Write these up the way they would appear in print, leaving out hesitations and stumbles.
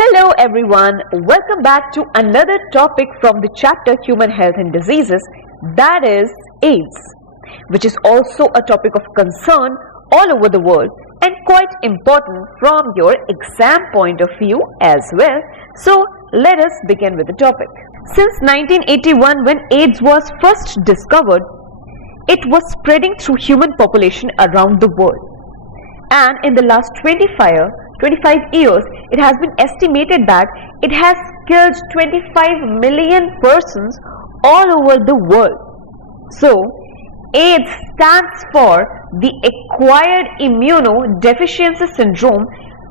Hello everyone, welcome back to another topic from the chapter Human Health and Diseases, that is AIDS, which is also a topic of concern all over the world and quite important from your exam point of view as well. So let us begin with the topic. Since 1981, when AIDS was first discovered, it was spreading through human population around the world. And in the last 25 years, it has been estimated that it has killed 25 million persons all over the world. So, AIDS stands for the Acquired Immunodeficiency Syndrome,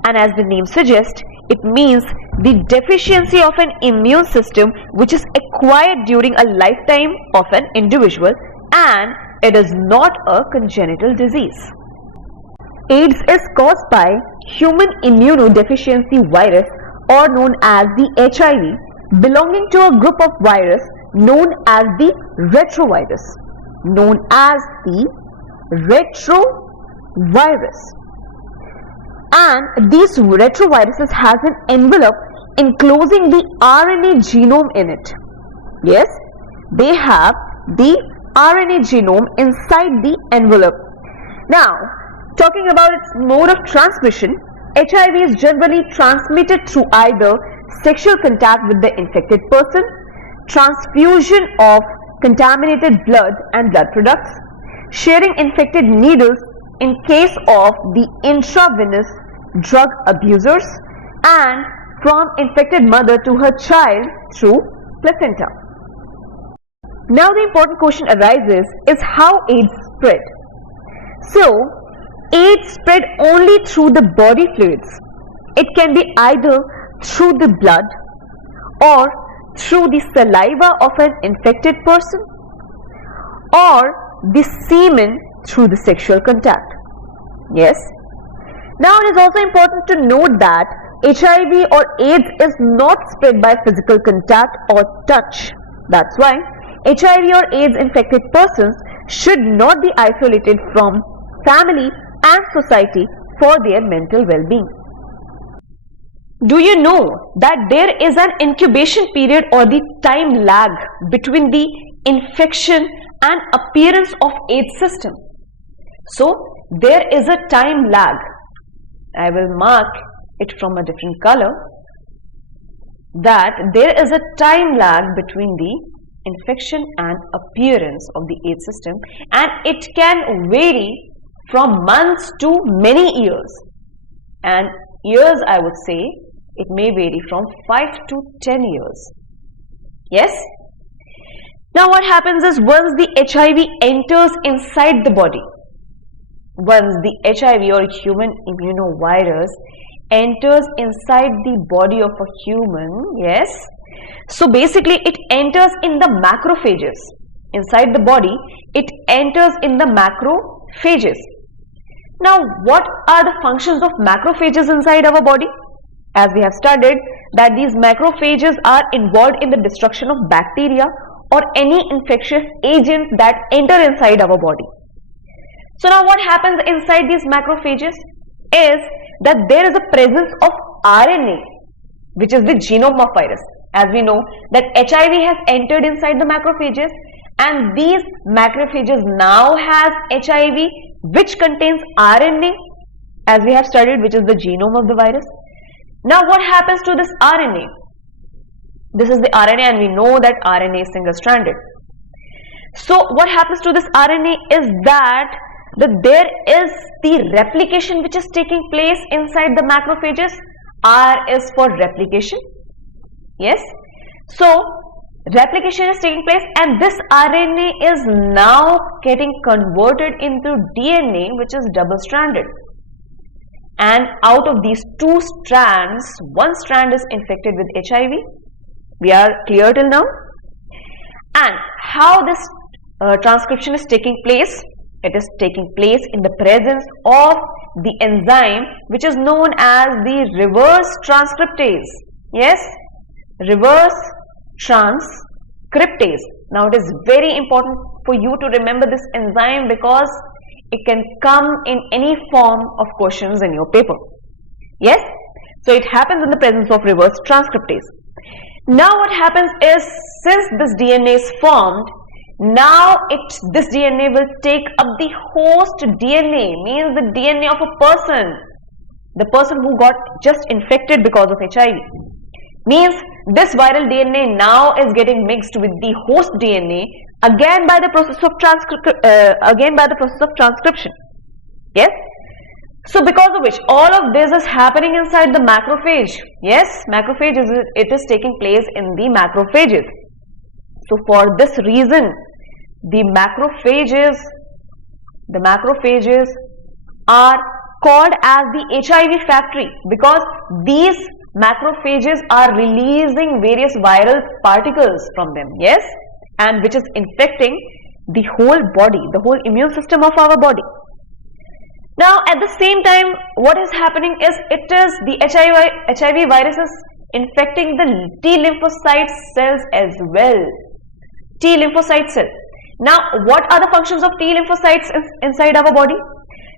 and as the name suggests, it means the deficiency of an immune system which is acquired during a lifetime of an individual, and it is not a congenital disease. AIDS is caused by human immunodeficiency virus, or known as the HIV, belonging to a group of virus known as the retrovirus. And these retroviruses has an envelope enclosing the RNA genome in it. Yes, they have the RNA genome inside the envelope. Now, talking about its mode of transmission, HIV is generally transmitted through either sexual contact with the infected person, transfusion of contaminated blood and blood products, sharing infected needles in case of the intravenous drug abusers, and from infected mother to her child through placenta. Now the important question arises is how AIDS spread. So, AIDS spread only through the body fluids. It can be either through the blood or through the saliva of an infected person or the semen through the sexual contact. Yes. Now it is also important to note that HIV or AIDS is not spread by physical contact or touch. That's why HIV or AIDS infected persons should not be isolated from family and society for their mental well-being. Do you know that there is an incubation period or the time lag between the infection and appearance of AIDS system? So there is a time lag. I will mark it from a different color, that there is a time lag between the infection and appearance of the AIDS system, and it can vary from months to many years, and years I would say it may vary from 5 to 10 years. Yes. Now what happens is, once the HIV enters inside the body, once the HIV or human immunovirus enters inside the body of a human, yes, so basically it enters in the macrophages. Inside the body, it enters in the macrophages. Now, what are the functions of macrophages inside our body? As we have studied, that these macrophages are involved in the destruction of bacteria or any infectious agents that enter inside our body. So now what happens inside these macrophages is that there is a presence of RNA, which is the genome of virus. As we know that HIV has entered inside the macrophages, and these macrophages now has HIV, which contains RNA, as we have studied, which is the genome of the virus. Now what happens to this RNA? This is the RNA, and we know that RNA is single-stranded. So what happens to this RNA is that there is the replication which is taking place inside the macrophages. R is for replication. Yes. So replication is taking place, and this RNA is now getting converted into DNA, which is double-stranded. And out of these two strands, one strand is infected with HIV. We are clear till now? And how this transcription is taking place? It is taking place in the presence of the enzyme which is known as the reverse transcriptase. Yes, reverse transcriptase. Now it is very important for you to remember this enzyme because it can come in any form of questions in your paper. Yes, So it happens in the presence of reverse transcriptase. Now what happens is, since this DNA is formed, now this DNA will take up the host DNA, means the DNA of a person, the person who got just infected because of HIV. Means this viral DNA now is getting mixed with the host DNA again by the process of transcription. Yes. So because of which all of this is happening inside the macrophage. Yes, it is taking place in the macrophages. So for this reason, the macrophages are called as the HIV factory, because these macrophages are releasing various viral particles from them. Yes, and which is infecting the whole body, the whole immune system of our body. Now at the same time, what is happening is, it is the HIV viruses infecting the T lymphocyte cells as well. T lymphocyte cell. Now what are the functions of T lymphocytes inside our body?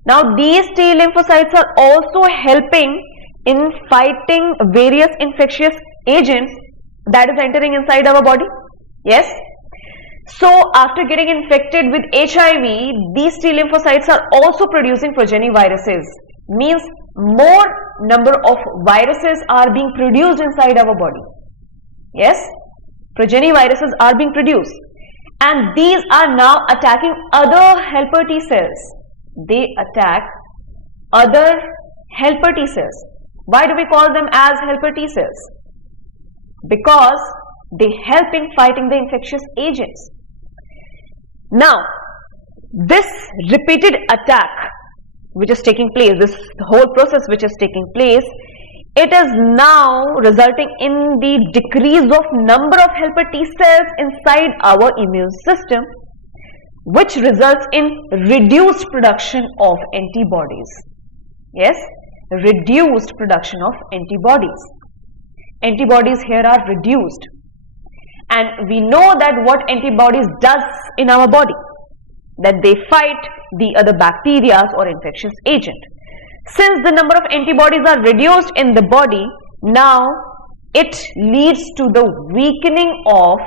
Now these T lymphocytes are also helping in fighting various infectious agents that is entering inside our body. Yes. So after getting infected with HIV, these T lymphocytes are also producing progeny viruses. Means more number of viruses are being produced inside our body. Yes, progeny viruses are being produced, and these are now attacking other helper T cells. They attack other helper T cells. Why do we call them as helper T cells? Because they help in fighting the infectious agents. Now, this repeated attack which is taking place, this whole process which is taking place, it is now resulting in the decrease of number of helper T cells inside our immune system, which results in reduced production of antibodies. Yes, reduced production of antibodies. Antibodies here are reduced. And we know that what antibodies does in our body, that they fight the other bacteria or infectious agent. Since the number of antibodies are reduced in the body, now it leads to the weakening of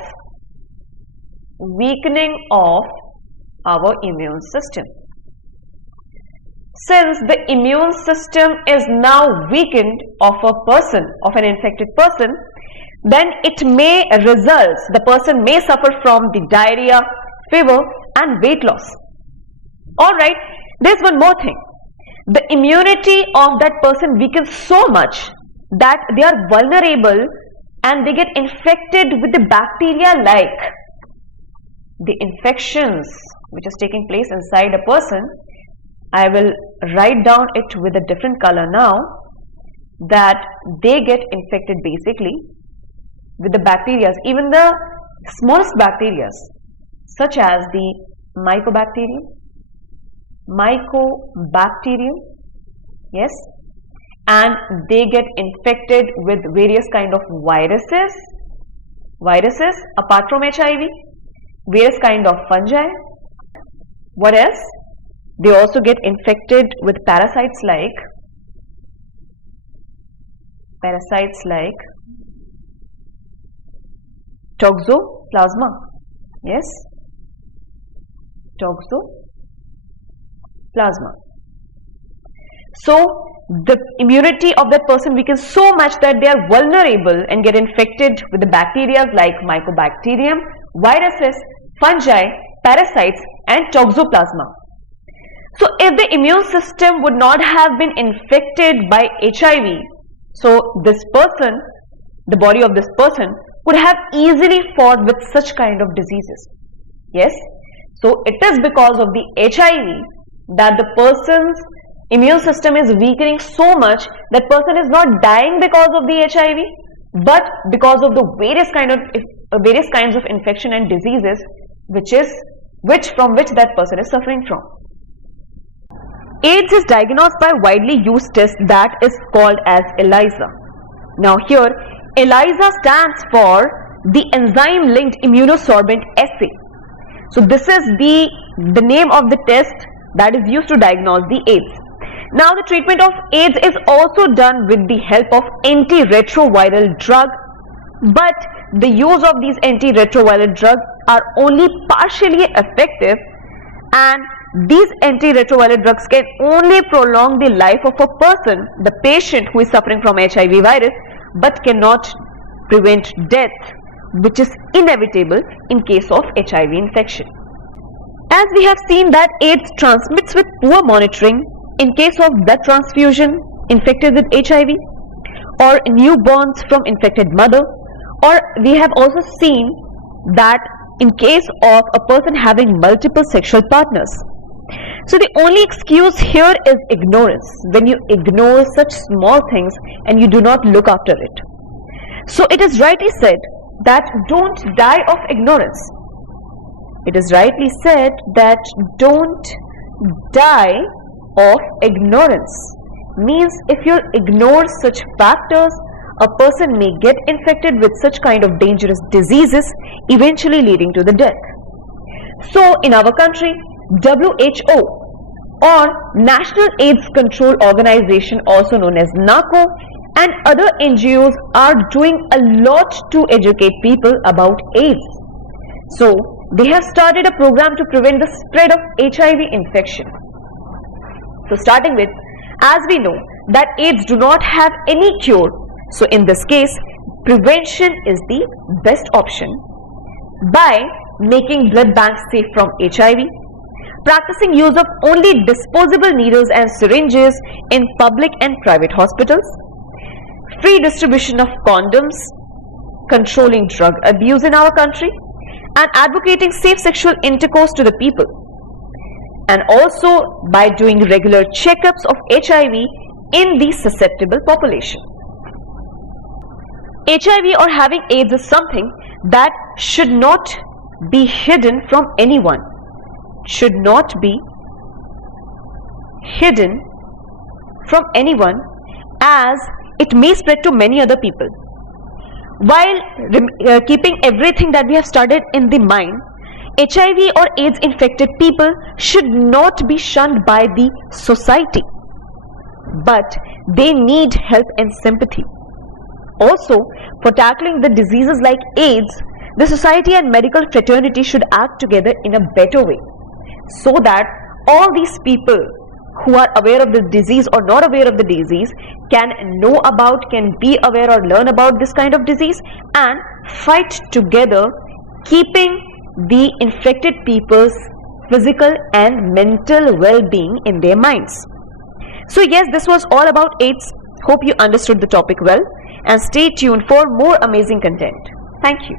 our immune system. Since the immune system is now weakened of a person, of an infected person, then it may result, the person may suffer from the diarrhea, fever and weight loss. Alright, there's one more thing. The immunity of that person weakens so much that they are vulnerable and they get infected with the bacteria, like the infections which is taking place inside a person. I will write down it with a different color now, that they get infected basically with the bacteria, even the smallest bacteria such as the mycobacterium, yes, and they get infected with various kind of viruses apart from HIV, various kind of fungi. What else? They also get infected with parasites like toxoplasma. Yes, toxoplasma. So the immunity of that person weakens so much that they are vulnerable and get infected with the bacteria like mycobacterium, viruses, fungi, parasites and toxoplasma. So if the immune system would not have been infected by HIV, so this person, the body of this person could have easily fought with such kind of diseases. Yes, so it is because of the HIV that the person's immune system is weakening so much that person is not dying because of the HIV, but because of the various kinds of infection and diseases from which that person is suffering from. AIDS is diagnosed by widely used test that is called as ELISA. Now here ELISA stands for the enzyme linked immunosorbent assay. So this is the name of the test that is used to diagnose the AIDS. Now the treatment of AIDS is also done with the help of antiretroviral drug, but the use of these antiretroviral drugs are only partially effective, and these antiretroviral drugs can only prolong the life of a person, the patient who is suffering from HIV virus, but cannot prevent death, which is inevitable in case of HIV infection. As we have seen that AIDS transmits with poor monitoring in case of blood transfusion infected with HIV, or newborns from infected mother, or we have also seen that in case of a person having multiple sexual partners. So the only excuse here is ignorance, when you ignore such small things and you do not look after it. So it is rightly said that don't die of ignorance. It is rightly said that don't die of ignorance. Means if you ignore such factors, a person may get infected with such kind of dangerous diseases, eventually leading to the death. So in our country, WHO or National AIDS Control Organization, also known as NACO, and other NGOs are doing a lot to educate people about AIDS. So they have started a program to prevent the spread of HIV infection. So starting with, as we know that AIDS do not have any cure, so in this case prevention is the best option by making blood banks safe from HIV, practicing use of only disposable needles and syringes in public and private hospitals, free distribution of condoms, controlling drug abuse in our country, and advocating safe sexual intercourse to the people, and also by doing regular checkups of HIV in the susceptible population. HIV or having AIDS is something that should not be hidden from anyone, should not be hidden from anyone, as it may spread to many other people. While keeping everything that we have studied in the mind, HIV or AIDS infected people should not be shunned by the society, but they need help and sympathy. Also, for tackling the diseases like AIDS, the society and medical fraternity should act together in a better way, so that all these people who are aware of the disease or not aware of the disease can know about, can be aware or learn about this kind of disease and fight together, keeping the infected people's physical and mental well-being in their minds. So yes, this was all about AIDS. Hope you understood the topic well, and stay tuned for more amazing content. Thank you.